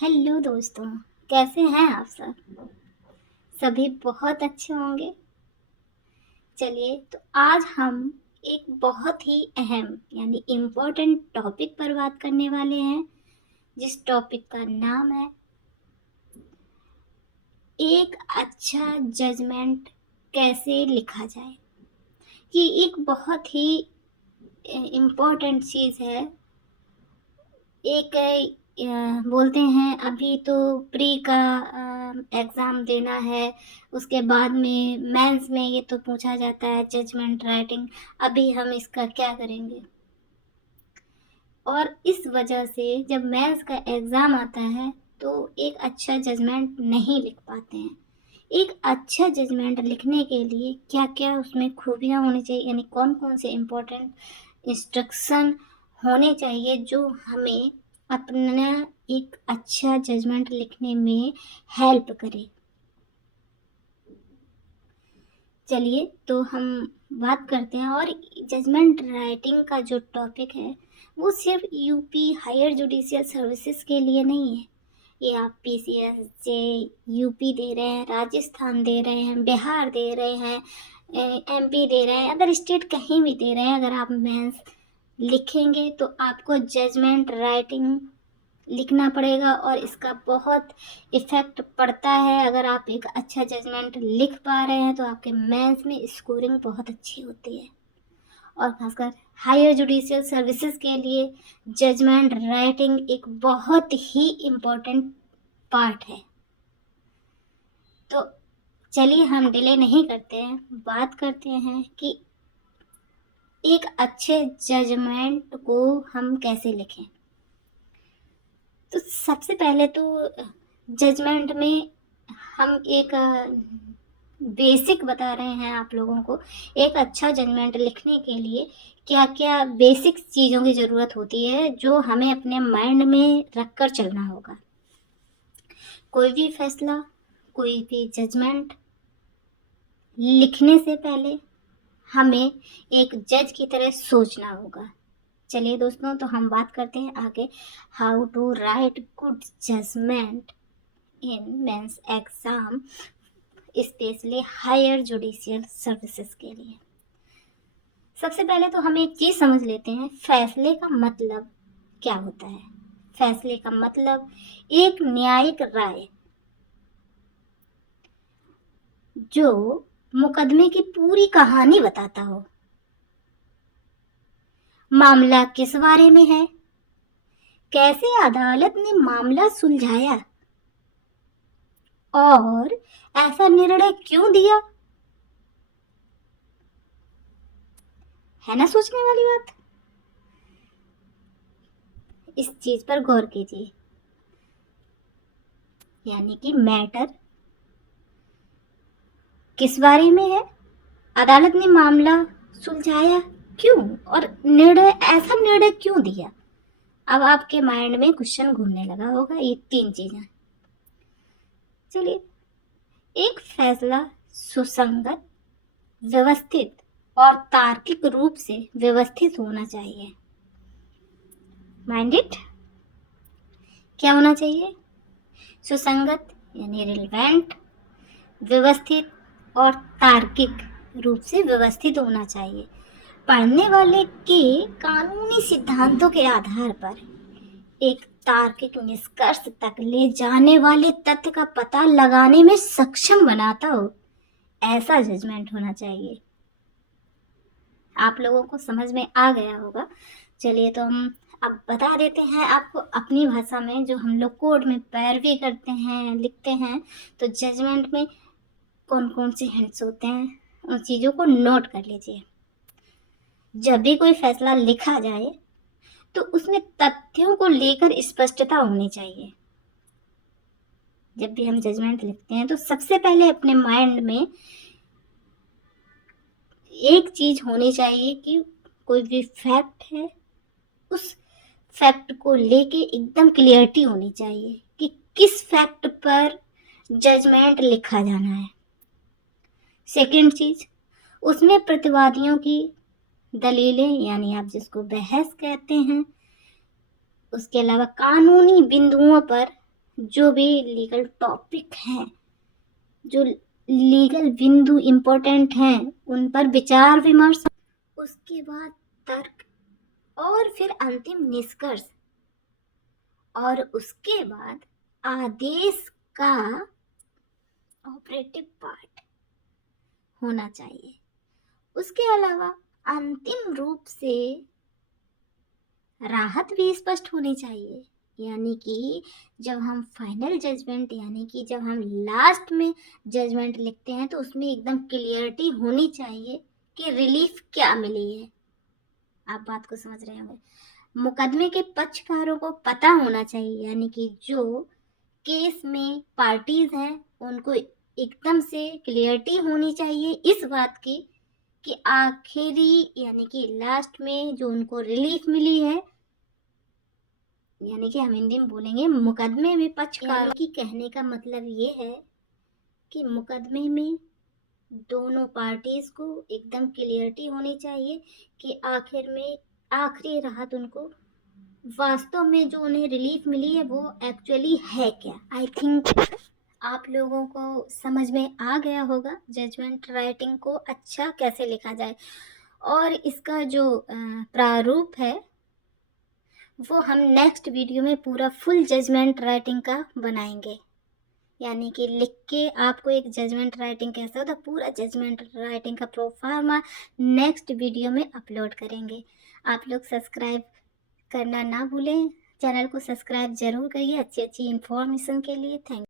Hello दोस्तों, कैसे हैं आप सब? सभी बहुत अच्छे होंगे। चलिए, तो आज हम एक बहुत ही अहम यानी इम्पोर्टेंट टॉपिक पर बात करने वाले हैं, जिस टॉपिक का नाम है एक अच्छा जजमेंट कैसे लिखा जाए। ये एक बहुत ही इम्पोर्टेंट चीज़ है। एक बोलते हैं अभी तो प्री का एग्ज़ाम देना है, उसके बाद में मेंस में ये तो पूछा जाता है जजमेंट राइटिंग। अभी हम इसका क्या करेंगे? और इस वजह से जब मेंस का एग्ज़ाम आता है तो एक अच्छा जजमेंट नहीं लिख पाते हैं। एक अच्छा जजमेंट लिखने के लिए क्या-क्या उसमें खूबियाँ होनी चाहिए, यानी कौन-कौन से इम्पोर्टेंट इंस्ट्रक्शन होने चाहिए जो हमें अपना एक अच्छा जजमेंट लिखने में हेल्प करे। चलिए, तो हम बात करते हैं। और जजमेंट राइटिंग का जो टॉपिक है वो सिर्फ यूपी हायर जुडिशियल सर्विसेज के लिए नहीं है। ये आप पीसीएस जे यूपी दे रहे हैं, राजस्थान दे रहे हैं, बिहार दे रहे हैं, एमपी दे रहे हैं, अदर स्टेट कहीं भी दे रहे हैं, अगर आप मेंस लिखेंगे तो आपको जजमेंट राइटिंग लिखना पड़ेगा और इसका बहुत इफ़ेक्ट पड़ता है। अगर आप एक अच्छा जजमेंट लिख पा रहे हैं तो आपके मेंस में स्कोरिंग बहुत अच्छी होती है। और खासकर हायर जुडिशियल सर्विसेज के लिए जजमेंट राइटिंग एक बहुत ही इम्पोर्टेंट पार्ट है। तो चलिए, हम डिले नहीं करते हैं, बात करते हैं कि एक अच्छे जजमेंट को हम कैसे लिखें। तो सबसे पहले तो जजमेंट में हम एक बेसिक बता रहे हैं आप लोगों को। एक अच्छा जजमेंट लिखने के लिए क्या क्या बेसिक चीज़ों की ज़रूरत होती है जो हमें अपने माइंड में रख कर चलना होगा। कोई भी फैसला, कोई भी जजमेंट लिखने से पहले हमें एक जज की तरह सोचना होगा। चलिए दोस्तों, तो हम बात करते हैं आगे how to write good judgement in mains exam, specially higher judicial services के लिए। सबसे पहले तो हम एक चीज़ समझ लेते हैं, फैसले का मतलब क्या होता है। फैसले का मतलब एक न्यायिक राय जो मुकदमे की पूरी कहानी बताता हो। मामला किस बारे में है, कैसे अदालत ने मामला सुलझाया और ऐसा निर्णय क्यों दिया, है ना सोचने वाली बात। इस चीज पर गौर कीजिए, यानी कि मैटर किस बारे में है, अदालत ने मामला सुलझाया क्यों, और ऐसा निर्णय क्यों दिया। अब आपके माइंड में क्वेश्चन घूमने लगा होगा, ये तीन चीजें। चलिए, एक फैसला सुसंगत, व्यवस्थित और तार्किक रूप से व्यवस्थित होना चाहिए। माइंडेड क्या होना चाहिए? सुसंगत यानी रिलेवेंट, व्यवस्थित और तार्किक रूप से व्यवस्थित होना चाहिए। पढ़ने वाले के कानूनी सिद्धांतों के आधार पर एक तार्किक निष्कर्ष तक ले जाने वाले तथ्य का पता लगाने में सक्षम बनाता हो, ऐसा जजमेंट होना चाहिए। आप लोगों को समझ में आ गया होगा। चलिए, तो हम अब बता देते हैं आपको अपनी भाषा में, जो हम लोग कोड में पैरवी करते हैं, लिखते हैं। तो जजमेंट में कौन कौन से हिंट्स होते हैं, उन चीज़ों को नोट कर लीजिए। जब भी कोई फैसला लिखा जाए तो उसमें तथ्यों को लेकर स्पष्टता होनी चाहिए। जब भी हम जजमेंट लिखते हैं तो सबसे पहले अपने माइंड में एक चीज होनी चाहिए कि कोई भी फैक्ट है, उस फैक्ट को लेके एकदम क्लियरिटी होनी चाहिए कि किस फैक्ट पर जजमेंट लिखा जाना है। सेकंड चीज, उसमें प्रतिवादियों की दलीलें, यानी आप जिसको बहस कहते हैं, उसके अलावा कानूनी बिंदुओं पर जो भी लीगल टॉपिक हैं, जो लीगल बिंदु इम्पोर्टेंट हैं, उन पर विचार विमर्श, उसके बाद तर्क और फिर अंतिम निष्कर्ष, और उसके बाद आदेश का ऑपरेटिव पार्ट होना चाहिए। उसके अलावा अंतिम रूप से राहत भी स्पष्ट होनी चाहिए, यानी कि जब हम फाइनल जजमेंट, यानी कि जब हम लास्ट में जजमेंट लिखते हैं तो उसमें एकदम क्लियरिटी होनी चाहिए कि रिलीफ क्या मिली है। आप बात को समझ रहे होंगे। मुकदमे के पक्षकारों को पता होना चाहिए, यानी कि जो केस में पार्टीज हैं उनको एकदम से क्लियरिटी होनी चाहिए इस बात की कि आखिरी, यानी कि लास्ट में जो उनको रिलीफ मिली है, यानी कि हम हिंदी में बोलेंगे मुकदमे में पक्षकारों की कहने का मतलब ये है कि मुकदमे में दोनों पार्टीज को एकदम क्लियरिटी होनी चाहिए कि आखिर में आखिरी राहत उनको वास्तव में जो उन्हें रिलीफ मिली है वो एक्चुअली है क्या। आई थिंक आप लोगों को समझ में आ गया होगा जजमेंट राइटिंग को अच्छा कैसे लिखा जाए, और इसका जो प्रारूप है वो हम नेक्स्ट वीडियो में पूरा फुल जजमेंट राइटिंग का बनाएंगे, यानी कि लिख के आपको एक जजमेंट राइटिंग कैसा होता है, पूरा जजमेंट राइटिंग का प्रोफार्मा नेक्स्ट वीडियो में अपलोड करेंगे। आप लोग सब्सक्राइब करना ना भूलें, चैनल को सब्सक्राइब जरूर करिए अच्छी अच्छी इन्फॉर्मेशन के लिए। थैंक